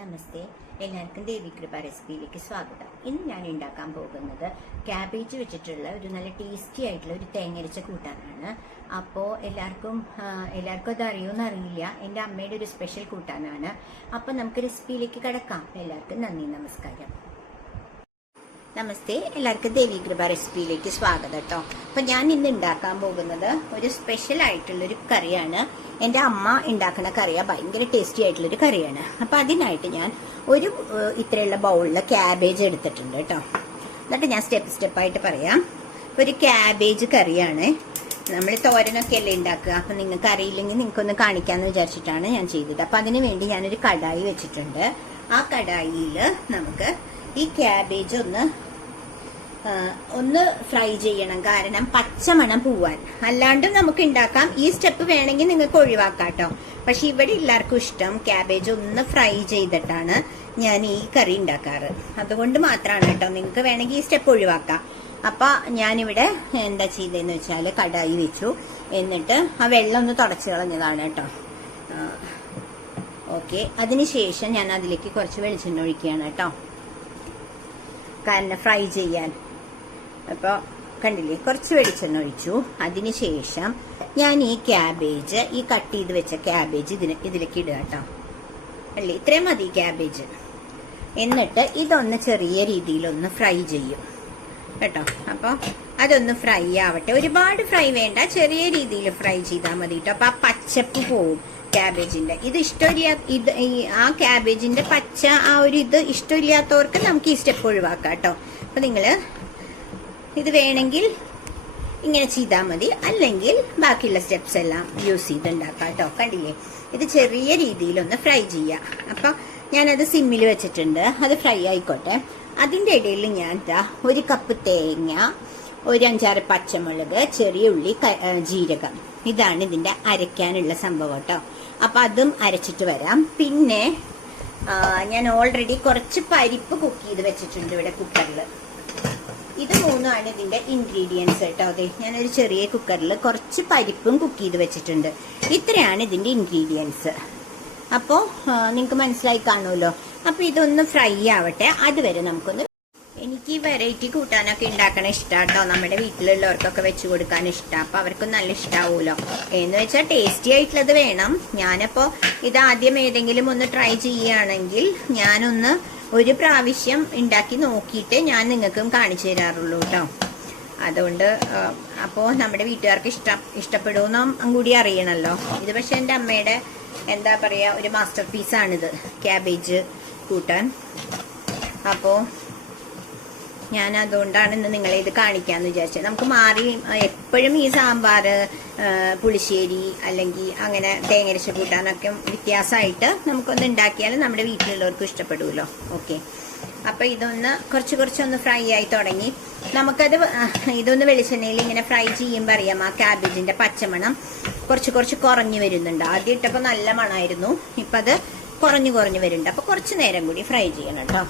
നമസ്തേ, എല്ലാവർക്കും ദേവികൃപ റെസിപ്പിയിലേക്ക് സ്വാഗതം. ഇന്ന് ഞാൻ ഉണ്ടാക്കാൻ പോകുന്നത് ക്യാബേജ് വെച്ചിട്ടുള്ള ഒരു നല്ല ടേസ്റ്റി ആയിട്ടുള്ള ഒരു തേങ്ങരച്ച കൂട്ടാനാണ്. അപ്പോൾ എല്ലാവർക്കും അത് അറിയുമെന്ന് അറിയില്ല. എൻ്റെ അമ്മയുടെ ഒരു സ്പെഷ്യൽ കൂട്ടാനാണ്. അപ്പോൾ നമുക്ക് റെസിപ്പിയിലേക്ക് കടക്കാം. എല്ലാവർക്കും നന്ദി, നമസ്കാരം. നമസ്തേ, എല്ലാവർക്കും ദേവികൃപ റെസിപ്പിയിലേക്ക് സ്വാഗതം കേട്ടോ. അപ്പൊ ഞാൻ ഇന്ന് ഉണ്ടാക്കാൻ പോകുന്നത് ഒരു സ്പെഷ്യൽ ആയിട്ടുള്ളൊരു കറിയാണ്. എൻ്റെ അമ്മ ഉണ്ടാക്കുന്ന കറിയാ, ഭയങ്കര ടേസ്റ്റി ആയിട്ടുള്ളൊരു കറിയാണ്. അപ്പൊ അതിനായിട്ട് ഞാൻ ഒരു ഇത്രയുള്ള ബൗളിൽ ക്യാബേജ് എടുത്തിട്ടുണ്ട് കേട്ടോ. എന്നിട്ട് ഞാൻ സ്റ്റെപ്പായിട്ട് പറയാം. ഒരു ക്യാബേജ് കറിയാണ്. നമ്മൾ തോരനൊക്കെ അല്ലേ ഉണ്ടാക്കുക. അപ്പൊ നിങ്ങൾക്ക് അറിയില്ലെങ്കിൽ നിങ്ങൾക്കൊന്ന് കാണിക്കാന്ന് വിചാരിച്ചിട്ടാണ് ഞാൻ ചെയ്തത്. അപ്പൊ അതിനു വേണ്ടി ഞാനൊരു കടായി വെച്ചിട്ടുണ്ട്. ആ കടായിയിൽ നമുക്ക് ഈ ക്യാബേജ് ഒന്ന് ഫ്രൈ ചെയ്യണം. കാരണം പച്ചമണം പോവാൻ. അല്ലാണ്ടും നമുക്ക് ഉണ്ടാക്കാം. ഈ സ്റ്റെപ്പ് വേണമെങ്കിൽ നിങ്ങൾക്ക് ഒഴിവാക്കാം കേട്ടോ. പക്ഷെ ഇവിടെ എല്ലാവർക്കും ഇഷ്ടം ക്യാബേജ് ഒന്ന് ഫ്രൈ ചെയ്തിട്ടാണ് ഞാൻ ഈ കറി ഉണ്ടാക്കാറ്. അതുകൊണ്ട് മാത്രമാണ് കേട്ടോ. നിങ്ങൾക്ക് വേണമെങ്കിൽ ഈ സ്റ്റെപ്പ് ഒഴിവാക്കാം. അപ്പൊ ഞാനിവിടെ എന്താ ചെയ്തതെന്ന് വെച്ചാൽ കടായി വെച്ചു. എന്നിട്ട് ആ വെള്ളം ഒന്ന് തുടച്ചു കളഞ്ഞതാണ് കേട്ടോ. ഓക്കെ, അതിനുശേഷം ഞാൻ അതിലേക്ക് കുറച്ച് വെളിച്ചെണ്ണ ഒഴിക്കുകയാണ് കേട്ടോ. കാരണം ഫ്രൈ ചെയ്യാൻ. അപ്പോൾ കണ്ടില്ലേ, കുറച്ച് വെളിച്ചെണ്ണ ഒഴിച്ചു. അതിനുശേഷം ഞാൻ ഈ ക്യാബേജ്, ഈ കട്ട് ചെയ്ത് വെച്ച ക്യാബേജ് ഇതിലേക്ക് ഇടുക കേട്ടോ. അല്ലേ, ഇത്രയും മതി ക്യാബേജ്. എന്നിട്ട് ഇതൊന്ന് ചെറിയ രീതിയിലൊന്ന് ഫ്രൈ ചെയ്യും കേട്ടോ. അപ്പോൾ അതൊന്ന് ഫ്രൈ ആവട്ടെ. ഒരുപാട് ഫ്രൈ വേണ്ട, ചെറിയ രീതിയിൽ ഫ്രൈ ചെയ്താൽ മതി കേട്ടോ. അപ്പോൾ ആ പച്ചപ്പ് പോവും ക്യാബേജിന്റെ. ഇത് ഇഷ്ടമില്ല, ആ ക്യാബേജിന്റെ പച്ച ആ ഒരു ഇത് ഇഷ്ടമില്ലാത്തവർക്ക് നമുക്ക് ഈ സ്റ്റെപ്പ് ഒഴിവാക്കാം കേട്ടോ. അപ്പൊ നിങ്ങള് ഇത് വേണമെങ്കിൽ ഇങ്ങനെ ചെയ്താൽ മതി, അല്ലെങ്കിൽ ബാക്കിയുള്ള സ്റ്റെപ്സ് എല്ലാം യൂസ് ചെയ്തുണ്ടാക്കാം കേട്ടോ. കണ്ടില്ലേ, ഇത് ചെറിയ രീതിയിലൊന്ന് ഫ്രൈ ചെയ്യാം. അപ്പൊ ഞാനത് സിമ്മിൽ വെച്ചിട്ടുണ്ട്, അത് ഫ്രൈ ആയിക്കോട്ടെ. അതിന്റെ ഇടയിൽ ഞാൻ ഒരു കപ്പ് തേങ്ങ, ഒരു 5-6 പച്ചമുളക്, ചെറിയ ഉള്ളി, ജീരകം, ഇതാണ് ഇതിന്റെ അരയ്ക്കാനുള്ള സംഭവം കേട്ടോ. അപ്പൊ അതും അരച്ചിട്ട് വരാം. പിന്നെ ഞാൻ ഓൾറെഡി കുറച്ച് പരിപ്പ് കുക്ക് ചെയ്ത് വെച്ചിട്ടുണ്ട് ഇവിടെ കുക്കറിൽ. ഇത് മൂന്നുമാണ് ഇതിന്റെ ഇൻഗ്രീഡിയൻസ് കേട്ടോ. അതെ, ഞാനൊരു ചെറിയ കുക്കറിൽ കുറച്ച് പരിപ്പും കുക്ക് ചെയ്ത് വെച്ചിട്ടുണ്ട്. ഇത്രയാണ് ഇതിന്റെ ഇൻഗ്രീഡിയൻസ്. അപ്പോൾ നിങ്ങൾക്ക് മനസ്സിലായി കാണുമല്ലോ. അപ്പൊ ഇതൊന്ന് ഫ്രൈ ആവട്ടെ. അതുവരെ നമുക്കൊന്ന്, എനിക്ക് ഈ വെറൈറ്റി കൂട്ടാനൊക്കെ ഉണ്ടാക്കണ ഇഷ്ടാട്ടോ. നമ്മുടെ വീട്ടിലുള്ളവർക്കൊക്കെ വെച്ച് കൊടുക്കാൻ ഇഷ്ടം. അപ്പൊ അവർക്കും നല്ല ഇഷ്ടാവൂലോ. എന്ന് വെച്ചാൽ ടേസ്റ്റി ആയിട്ടുള്ളത് വേണം. ഞാനപ്പോ ഇത് ആദ്യം ഏതെങ്കിലും ഒന്ന് ട്രൈ ചെയ്യുകയാണെങ്കിൽ ഞാനൊന്ന് ഒരു പ്രാവശ്യം ഉണ്ടാക്കി നോക്കിയിട്ട് ഞാൻ നിങ്ങൾക്കും കാണിച്ചു തരാറുള്ളൂ കേട്ടോ. അതുകൊണ്ട് അപ്പോ നമ്മുടെ വീട്ടുകാർക്ക് ഇഷ്ടപ്പെടുമെന്നും കൂടി അറിയണല്ലോ. ഇത് പക്ഷെ എൻ്റെ അമ്മയുടെ എന്താ പറയാ, ഒരു മാസ്റ്റർ പീസാണിത്, ക്യാബേജ് കൂട്ടാൻ. അപ്പോ ഞാൻ അതുകൊണ്ടാണ് ഇന്ന് നിങ്ങളെ ഇത് കാണിക്കാന്ന് വിചാരിച്ചത്. നമുക്ക് മാറി എപ്പോഴും ഈ സാമ്പാർ, പുളിശ്ശേരി അല്ലെങ്കിൽ അങ്ങനെ തേങ്ങരച്ച കൂട്ടാനൊക്കെ വ്യത്യാസമായിട്ട് നമുക്കൊന്ന് ഉണ്ടാക്കിയാൽ നമ്മുടെ വീട്ടിലുള്ളവർക്കും ഇഷ്ടപ്പെടുമല്ലോ. ഓക്കെ, അപ്പൊ ഇതൊന്ന് കുറച്ചൊന്ന് ഫ്രൈ ആയി തുടങ്ങി. നമുക്കത് ഇതൊന്ന് വെളിച്ചെണ്ണയിൽ ഇങ്ങനെ ഫ്രൈ ചെയ്യുമ്പോൾ അറിയാം, ആ ക്യാബേജിന്റെ പച്ചമണം കുറച്ച് കുറഞ്ഞു വരുന്നുണ്ട്. ആദ്യം ഇട്ടപ്പോൾ നല്ല മണമായിരുന്നു, ഇപ്പൊ അത് കുറഞ്ഞു വരുന്നുണ്ട്. അപ്പൊ കുറച്ചു നേരം കൂടി ഫ്രൈ ചെയ്യണം കേട്ടോ.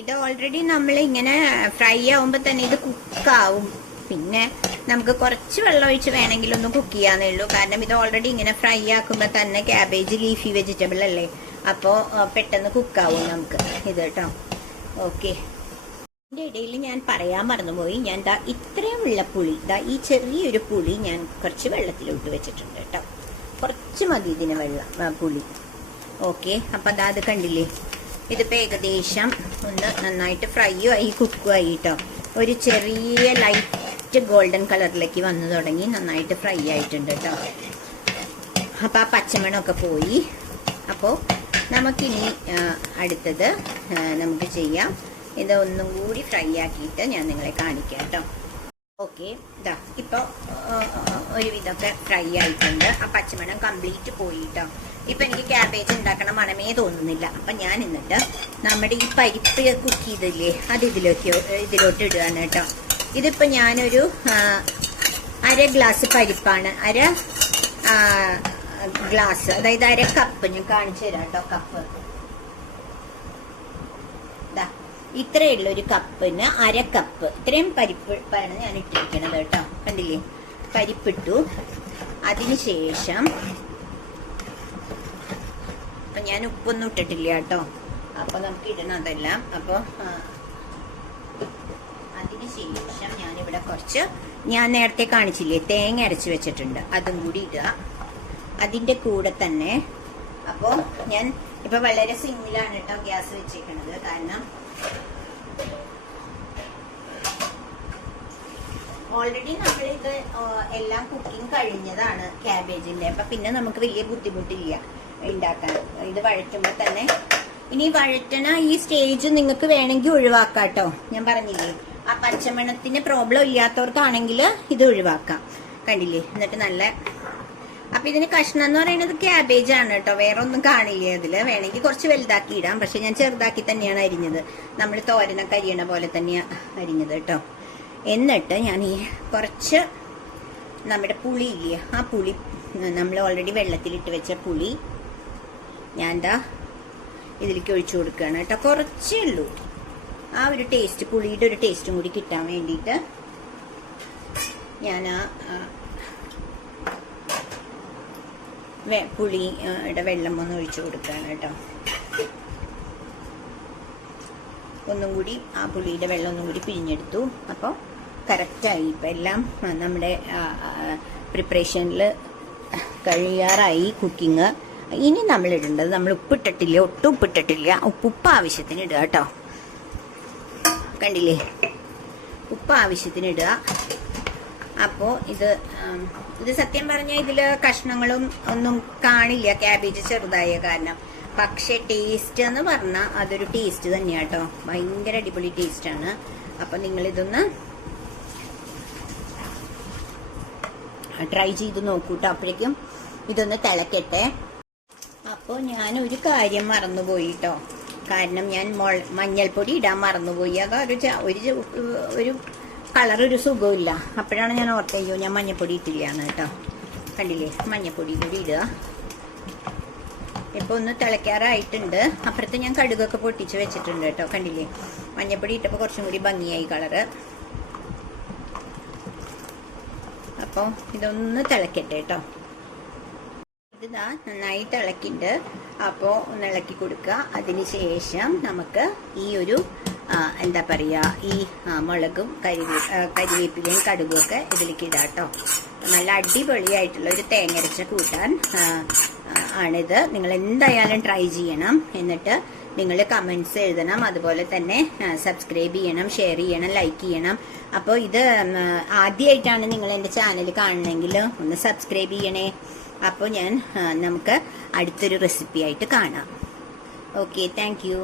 ഇത് ഓൾറെഡി നമ്മൾ ഇങ്ങനെ ഫ്രൈ ആവുമ്പോൾ തന്നെ ഇത് കുക്കാവും. പിന്നെ നമുക്ക് കുറച്ച് വെള്ളം ഒഴിച്ച് വേണമെങ്കിൽ ഒന്ന് കുക്ക് ചെയ്യാന്നേ ഉള്ളൂ. കാരണം ഇത് ഓൾറെഡി ഇങ്ങനെ ഫ്രൈ ആക്കുമ്പോൾ തന്നെ ക്യാബേജ് ലീഫി വെജിറ്റബിൾ അല്ലേ, അപ്പോൾ പെട്ടെന്ന് കുക്കാവും നമുക്ക് ഇത് കേട്ടോ. ഓക്കെ, ഇതിന്റെ ഇടയിൽ ഞാൻ പറയാൻ മറന്നുപോയി. ഞാൻ ഇത്രയും ഉള്ള പുളി, ഈ ചെറിയൊരു പുളി ഞാൻ കുറച്ച് വെള്ളത്തിലോട്ട് വെച്ചിട്ടുണ്ട് കേട്ടോ. കുറച്ച് മതി ഇതിന് പുളി. ഓക്കെ, അപ്പൊ അത് കണ്ടില്ലേ, ഇതിപ്പോ ഏകദേശം ഒന്ന് നന്നായിട്ട് ഫ്രൈയും ആയി കുക്കും ആയി കേട്ടോ. ഒരു ചെറിയ ലൈറ്റ് ഗോൾഡൻ കളറിലേക്ക് വന്നു തുടങ്ങി, നന്നായിട്ട് ഫ്രൈ ആയിട്ടുണ്ട് കേട്ടോ. അപ്പൊ ആ പച്ചമണമൊക്കെ പോയി. അപ്പോൾ നമുക്കിനി അടുത്തത് നമുക്ക് ചെയ്യാം. ഇത് ഒന്നും കൂടി ഫ്രൈ ആക്കിയിട്ട് ഞാൻ നിങ്ങളെ കാണിക്കാം കേട്ടോ. ഓക്കെ, ഇപ്പൊ ഒരുവിധമൊക്കെ ഫ്രൈ ആയിട്ടുണ്ട്. ആ പച്ചമണം കംപ്ലീറ്റ് പോയി കേട്ടോ. ഇപ്പൊ എനിക്ക് ക്യാബേജ് ഉണ്ടാക്കണ മണമേ തോന്നുന്നില്ല. അപ്പൊ ഞാൻ എന്നിട്ട് നമ്മുടെ ഈ പരിപ്പ് കുക്ക് ചെയ്തില്ലേ, അത് ഇതിലോട്ട് ഇടുകയാണ് കേട്ടോ. ഇതിപ്പോ ഞാനൊരു 1/2 ഗ്ലാസ് പരിപ്പാണ്, 1/2 ഗ്ലാസ്, അതായത് 1/2 കപ്പ് ഞാൻ കാണിച്ചു തരാം കേട്ടോ. കപ്പ് ഇത്രയുള്ള ഒരു കപ്പിന് 1/2 കപ്പ്, ഇത്രയും പരിപ്പാണ് ഞാൻ ഇട്ടിരിക്കണത് കേട്ടോ. കണ്ടില്ലേ, പരിപ്പിട്ടു. അതിനുശേഷം അപ്പം ഞാൻ ഉപ്പൊന്നും ഇട്ടിട്ടില്ല കേട്ടോ. അപ്പോൾ നമുക്ക് ഇടണം അതെല്ലാം. അപ്പോൾ അതിന് ശേഷം ഞാനിവിടെ കുറച്ച് ഞാൻ നേരത്തെ കാണിച്ചില്ലേ തേങ്ങ അരച്ച് വെച്ചിട്ടുണ്ട്, അതും കൂടി ഇടുക അതിൻ്റെ കൂടെ തന്നെ. അപ്പോൾ ഞാൻ ഇപ്പോൾ വളരെ സിമ്മിലാണ് കേട്ടോ ഗ്യാസ് വെച്ചേക്കണത്. കാരണം ഓൾറെഡി നമ്മളിത് എല്ലാം കുക്കിംഗ് കഴിഞ്ഞതാണ് ക്യാബേജിൻ്റെ. അപ്പം പിന്നെ നമുക്ക് വലിയ ബുദ്ധിമുട്ടില്ല ഉണ്ടാക്കാൻ. ഇത് വഴറ്റുമ്പോൾ തന്നെ ഇനി വഴറ്റണ ഈ സ്റ്റേജ് നിങ്ങൾക്ക് വേണമെങ്കിൽ ഒഴിവാക്കാം കേട്ടോ. ഞാൻ പറഞ്ഞില്ലേ ആ പച്ചമണത്തിന് പ്രോബ്ലം ഇല്ലാത്തവർക്കാണെങ്കിൽ ഇത് ഒഴിവാക്കാം. കണ്ടില്ലേ? എന്നിട്ട് നല്ല അപ്പൊ ഇതിന് കഷ്ണം എന്ന് പറയുന്നത് ക്യാബേജ് ആണ് കേട്ടോ, വേറെ ഒന്നും കാണില്ല അതില്. വേണമെങ്കിൽ കുറച്ച് വലുതാക്കി ഇടാം, പക്ഷെ ഞാൻ ചെറുതാക്കി തന്നെയാണ് അരിഞ്ഞത്. നമ്മൾ തോരനൊക്കെ അരിയണ പോലെ തന്നെയാണ് അരിഞ്ഞത് കേട്ടോ. എന്നിട്ട് ഞാൻ ഈ കുറച്ച് നമ്മുടെ പുളി ഇല്ലേ, ആ പുളി നമ്മൾ ഓൾറെഡി വെള്ളത്തിലിട്ട് വെച്ച പുളി ഞാൻ എന്താ ഇതിലേക്ക് ഒഴിച്ചു കൊടുക്കുകയാണ് കേട്ടോ. കുറച്ചേ ഉള്ളൂ, ആ ഒരു ടേസ്റ്റ്, പുളിയുടെ ഒരു ടേസ്റ്റും കൂടി കിട്ടാൻ വേണ്ടിയിട്ട് ഞാൻ പുളിയുടെ വെള്ളം ഒന്ന് ഒഴിച്ചു കൊടുക്കുകയാണ് കേട്ടോ. ഒന്നും കൂടി ആ പുളിയുടെ വെള്ളം ഒന്നും കൂടി പിഴിഞ്ഞെടുത്തു. അപ്പോൾ കറക്റ്റായി. ഇപ്പം എല്ലാം നമ്മുടെ പ്രിപ്പറേഷനിൽ കഴിയാറായി കുക്കിങ്. ഇനി നമ്മൾ ഇടേണ്ടത്, നമ്മൾ ഉപ്പിട്ടിട്ടില്ല, ഒട്ടും ഉപ്പിട്ടിട്ടില്ല. ഉപ്പ് ആവശ്യത്തിന് ഇടുക കേട്ടോ. കണ്ടില്ലേ? ഉപ്പ് ആവശ്യത്തിന് ഇടുക. അപ്പോൾ ഇത് സത്യം പറഞ്ഞാൽ ഇതിൽ കഷ്ണങ്ങളും ഒന്നും കാണില്ല, ക്യാബേജ് ചെറുതായ കാരണം. പക്ഷെ ടേസ്റ്റ് എന്ന് പറഞ്ഞാൽ അതൊരു ടേസ്റ്റ് തന്നെയാണ് കേട്ടോ, ഭയങ്കര അടിപൊളി ടേസ്റ്റാണ്. അപ്പം നിങ്ങളിതൊന്ന് ട്രൈ ചെയ്ത് നോക്കൂട്ടോ. അപ്പോഴേക്കും ഇതൊന്ന് തിളക്കട്ടെ. അപ്പോൾ ഞാനൊരു കാര്യം മറന്നുപോയി കേട്ടോ. കാരണം ഞാൻ മഞ്ഞൾപ്പൊടി ഇടാൻ മറന്നുപോയി. അത് ഒരു കളറൊരു സുഖമില്ല. അപ്പോഴാണ് ഞാൻ ഓർത്തയ്യോ ഞാൻ മഞ്ഞൾപ്പൊടി ഇട്ടില്ല എന്ന് കേട്ടോ. കണ്ടില്ലേ? മഞ്ഞൾപ്പൊടി കൂടി ഇടുക. ഇപ്പോൾ ഒന്ന് തിളയ്ക്കാറായിട്ടുണ്ട്. അപ്പുറത്ത് ഞാൻ കടുകൊക്കെ പൊട്ടിച്ച് വെച്ചിട്ടുണ്ട് കേട്ടോ. കണ്ടില്ലേ? മഞ്ഞൾപ്പൊടി ഇട്ടപ്പോൾ കുറച്ചും കൂടി ഭംഗിയായി കളറ്. അപ്പോൾ ഇതൊന്ന് തിളക്കട്ടെ കേട്ടോ. ഇതാ നന്നായി തിളക്കിണ്ട്. അപ്പോൾ ഒന്ന് ഇളക്കി കൊടുക്കുക. അതിന് ശേഷം നമുക്ക് ഈ ഒരു എന്താ പറയുക, ഈ മുളകും കരിവേപ്പിലയും കടുകുമൊക്കെ ഇതിലേക്ക് ഇടാം കേട്ടോ. നല്ല അടിപൊളിയായിട്ടുള്ള ഒരു തേങ്ങരച്ച കൂട്ടാൻ ആണിത്. നിങ്ങൾ എന്തായാലും ട്രൈ ചെയ്യണം. എന്നിട്ട് നിങ്ങൾ കമൻറ്റ്സ് എഴുതണം. അതുപോലെ തന്നെ സബ്സ്ക്രൈബ് ചെയ്യണം, ഷെയർ ചെയ്യണം, ലൈക്ക് ചെയ്യണം. അപ്പോൾ ഇത് ആദ്യമായിട്ടാണ് നിങ്ങൾ എൻ്റെ ചാനൽ കാണണമെങ്കിൽ ഒന്ന് സബ്സ്ക്രൈബ് ചെയ്യണേ. അപ്പോൾ നമുക്ക് അടുത്തൊരു റെസിപ്പി ആയിട്ട് കാണാം. Okay, thank you.